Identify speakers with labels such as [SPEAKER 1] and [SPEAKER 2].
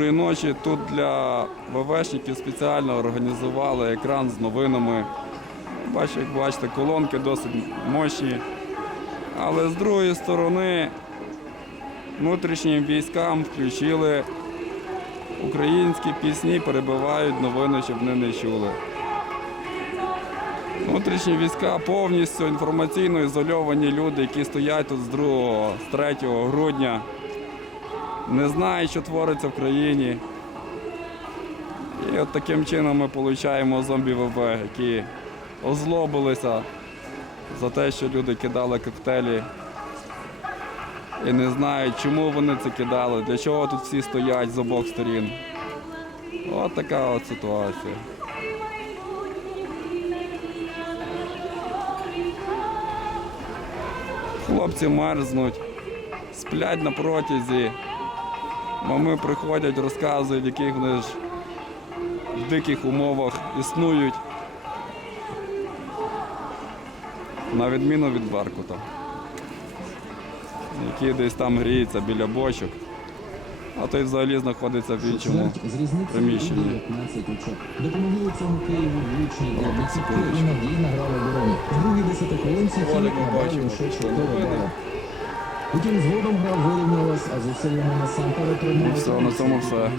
[SPEAKER 1] Доброї ночі. Тут для ВВшників спеціально організували екран з новинами. Бачу, як бачите, колонки досить мощні. Але з другої сторони внутрішнім військам включили українські пісні, перебивають новини, щоб вони не чули. Внутрішні війська повністю інформаційно ізольовані люди, які стоять тут з 2, з 3 грудня, не знають, що твориться в країні. І от таким чином ми отримуємо зомбі ВВ, які озлобилися за те, що люди кидали коктейлі і не знають, чому вони це кидали, для чого тут всі стоять з обох сторін. От така от ситуація. Хлопці мерзнуть, сплять на протязі. Мами приходять, розказують, в яких вони ж в диких умовах існують. На відміну від Беркута, який десь там гріється біля бочок, а той взагалі знаходиться в іншому. Приміщенні.
[SPEAKER 2] у 19 очок. Допомогли у цьому Києву влучні і надійно грали оборону. В десятихвилинці набрали лише
[SPEAKER 1] що
[SPEAKER 2] 4
[SPEAKER 1] новини.
[SPEAKER 2] бали. Утім, згодом гра вирівнялась, а зусиллями насамперед
[SPEAKER 1] І все, на цьому все.